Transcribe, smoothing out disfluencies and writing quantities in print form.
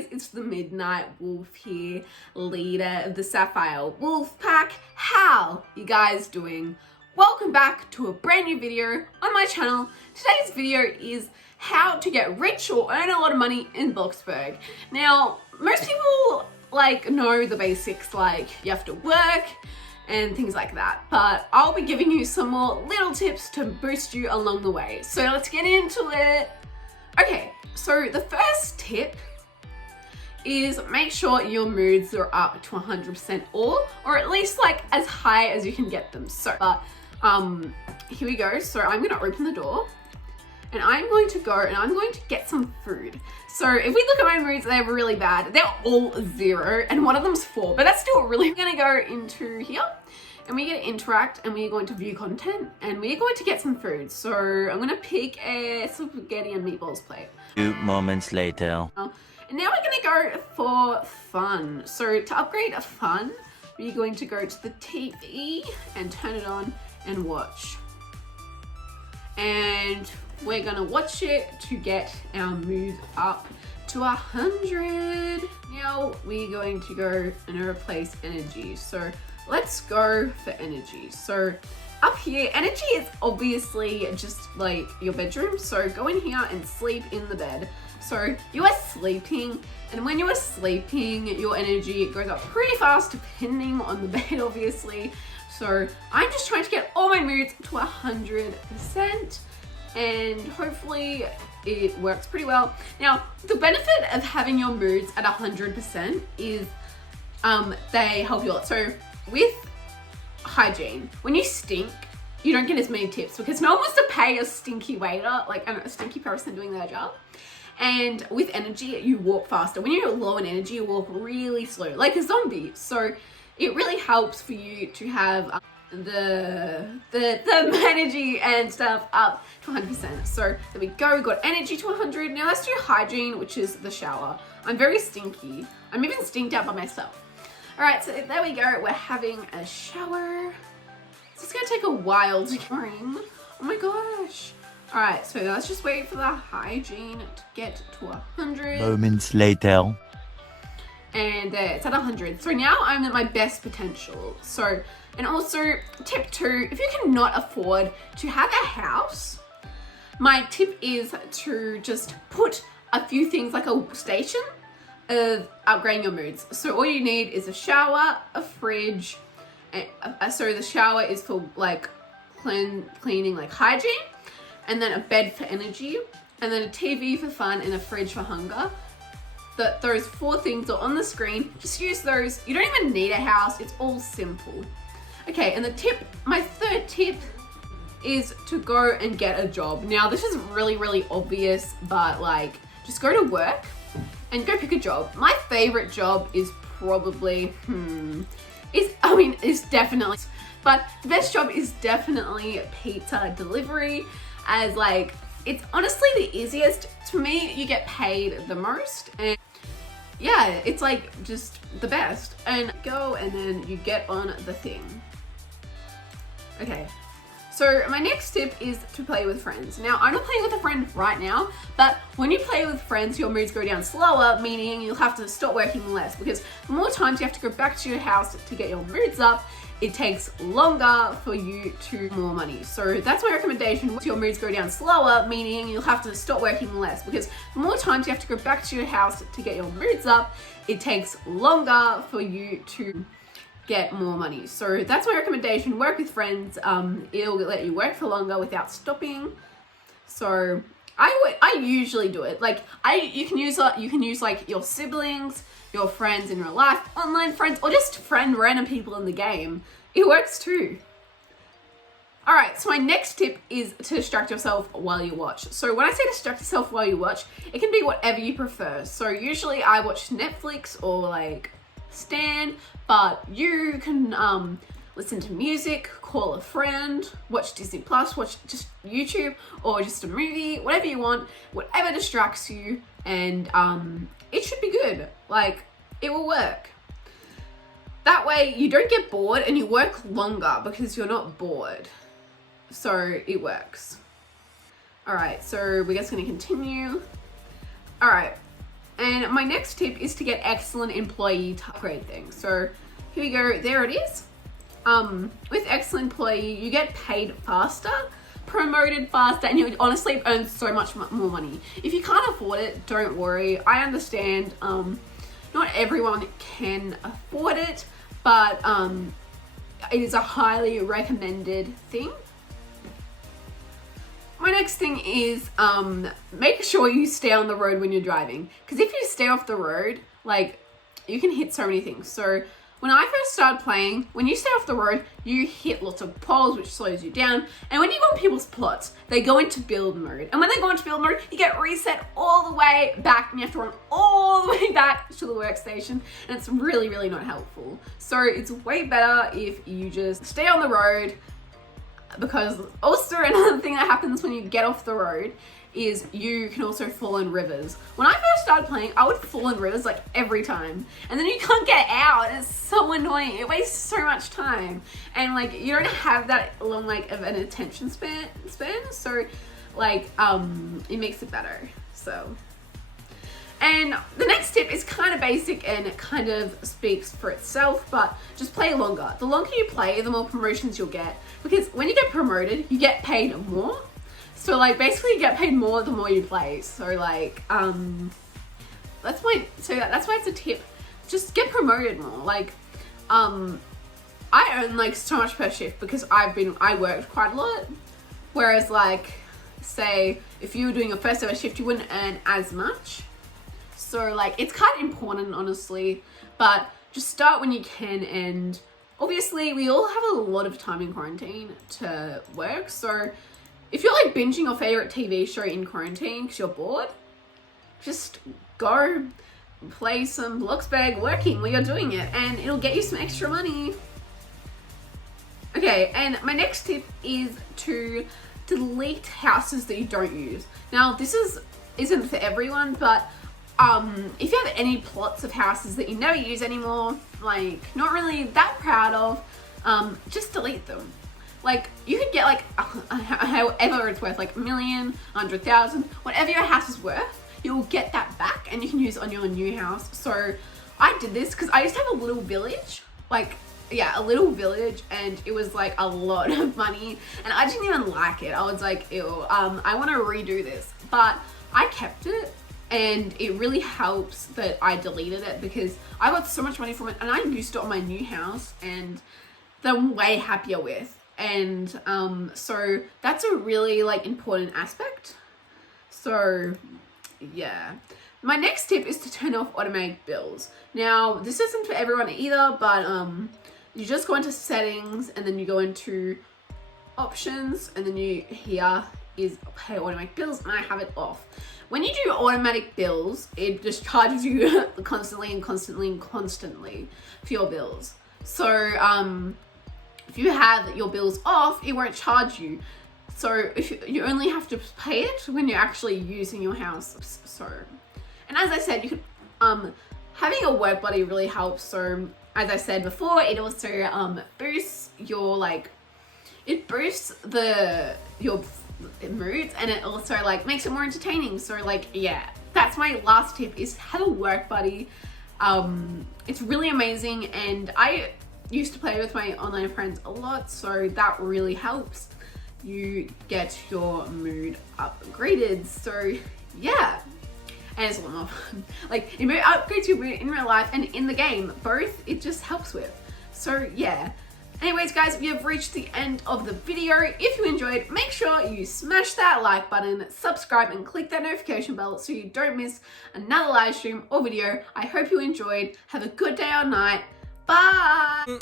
guys, it's the Midnight Wolf here, leader of the Sapphire Wolf Pack. How you guys doing? Welcome back to a brand new video on my channel. Today's video is how to get rich or earn a lot of money in Bloxburg. Now, most people know the basics, like you have to work and things like that, but I'll be giving you some more little tips to boost you along the way. So let's get into it. Okay, so the first tip is make sure your moods are up to 100% or at least like as high as you can get them. So, here we go. So I'm gonna open the door and I'm going to go and I'm going to get some food. So if we look at my moods, they're really bad. They're all 0 and one of them's 4, but that's still really. We're gonna go into here and we're gonna interact and we're going to view content and we're going to get some food. So I'm gonna pick a spaghetti and meatballs plate. 2 moments later. And now we're gonna go for fun. So to upgrade a fun, we're going to go to the TV and turn it on and watch. And we're gonna watch it to get our mood up to 100. Now we're going to go and replace energy. So let's go for energy. So up here, energy is obviously just like your bedroom. So go in here and sleep in the bed. So you are sleeping, and when you are sleeping, your energy goes up pretty fast depending on the bed, obviously. So I'm just trying to get all my moods to 100%, and hopefully it works pretty well. Now, the benefit of having your moods at 100% is they help you a lot. So with hygiene, when you stink, you don't get as many tips because no one wants to pay a stinky waiter, like a stinky person doing their job. And with energy, you walk faster. When you're low in energy, you walk really slow, like a zombie. So it really helps for you to have the energy and stuff up to 100%. So there we go, we got energy to 100. Now let's do hygiene, which is the shower. I'm very stinky. I'm even stinked out by myself. All right, so there we go. We're having a shower. So it's gonna take a while to clean. Oh my gosh. All right, so let's just wait for the hygiene to get to 100. Moments later. And it's at 100. So now I'm at my best potential. So, and also tip 2, if you cannot afford to have a house, my tip is to just put a few things like a station of upgrading your moods. So all you need is a shower, a fridge, and, so the shower is for like cleaning, like hygiene, and then a bed for energy, and then a TV for fun, and a fridge for hunger. Those 4 things are on the screen. Just use those. You don't even need a house. It's all simple. Okay, and my third tip is to go and get a job. Now, this is really, really obvious, but like, just go to work and go pick a job. My favorite job is probably, it's definitely, but the best job is definitely pizza delivery, as like, it's honestly the easiest. To me, you get paid the most, and yeah, it's like just the best. And go and then you get on the thing. Okay, so my next tip is to play with friends. Now, I'm not playing with a friend right now, but when you play with friends, your moods go down slower, meaning you'll have to stop working less, because the more times you have to go back to your house to get your moods up, it takes longer for you to more money. So that's my recommendation. Your moods go down slower, meaning you'll have to stop working less, because the more times you have to go back to your house to get your moods up, it takes longer for you to get more money. So that's my recommendation. Work with friends. It'll let you work for longer without stopping. So I usually do it. Like you can use like your siblings, your friends in real life, online friends, or just friend random people in the game. It works too. All right, so my next tip is to distract yourself while you watch. So when I say distract yourself while you watch, it can be whatever you prefer. So usually I watch Netflix or like Stan, but you can listen to music, call a friend, watch Disney Plus, watch just YouTube, or just a movie, whatever you want, whatever distracts you, and it should be good. Like, it will work. That way you don't get bored and you work longer because you're not bored. So it works. All right, so we're just gonna continue. All right, And my next tip is to get excellent employee to upgrade things. So here we go, there it is. With excellent employee, you get paid faster, promoted faster, and you honestly earn so much more money. If you can't afford it, don't worry. I understand not everyone can afford it, but it is a highly recommended thing. My next thing is make sure you stay on the road when you're driving, because if you stay off the road, like, you can hit so many things. So when I first started playing, when you stay off the road, you hit lots of poles, which slows you down. And when you go on people's plots, they go into build mode. And when they go into build mode, you get reset all the way back, and you have to run all the way back to the workstation. And it's really, really not helpful. So it's way better if you just stay on the road, because also another thing that happens when you get off the road is you can also fall in rivers. When I first started playing, I would fall in rivers like every time, and then you can't get out. It's so annoying. It wastes so much time, and like, you don't have that long like of an attention span, so like it makes it better. So, and the next tip is kind of basic and it kind of speaks for itself, but just play longer. The longer you play, the more promotions you'll get, because when you get promoted, you get paid more. So like, basically you get paid more the more you play. So like, that's why it's a tip. Just get promoted more. Like, I earn like so much per shift because I worked quite a lot. Whereas like, say if you were doing a first ever shift, you wouldn't earn as much. So like, it's kind of important, honestly, but just start when you can. And obviously we all have a lot of time in quarantine to work. So if you're like binging your favorite TV show in quarantine because you're bored, just go play some Bloxburg working while you're doing it, and it'll get you some extra money. Okay, and my next tip is to delete houses that you don't use. Now, this isn't for everyone, but if you have any plots of houses that you never use anymore, like not really that proud of, just delete them. Like, you could get like however it's worth, like $1 million, 100,000, whatever your house is worth, you'll get that back and you can use it on your new house. So I did this because I used to have a little village, like, yeah, a little village, and it was like a lot of money and I didn't even like it. I was like, ew, I want to redo this, but I kept it, and it really helps that I deleted it because I got so much money from it and I used it on my new house and I'm way happier with. And so that's a really like important aspect. So yeah, my next tip is to turn off automatic bills. Now, this isn't for everyone either, but you just go into settings and then you go into options, and then here is pay automatic bills, and I have it off. When you do automatic bills, it just charges you constantly for your bills. So if you have your bills off, it won't charge you. So if you only have to pay it when you're actually using your house. So, and as I said, you could having a work buddy really helps. So as I said before, it also boosts your your moods, and it also like makes it more entertaining. So like, yeah, that's my last tip, is have a work buddy. It's really amazing, and I used to play with my online friends a lot, so that really helps you get your mood upgraded. So yeah, and it's a lot more fun. Like, it upgrades your mood in real life and in the game, both it just helps with. So yeah, anyways guys, we have reached the end of the video. If you enjoyed, make sure you smash that like button, subscribe, and click that notification bell so you don't miss another live stream or video. I hope you enjoyed. Have a good day or night. Bye!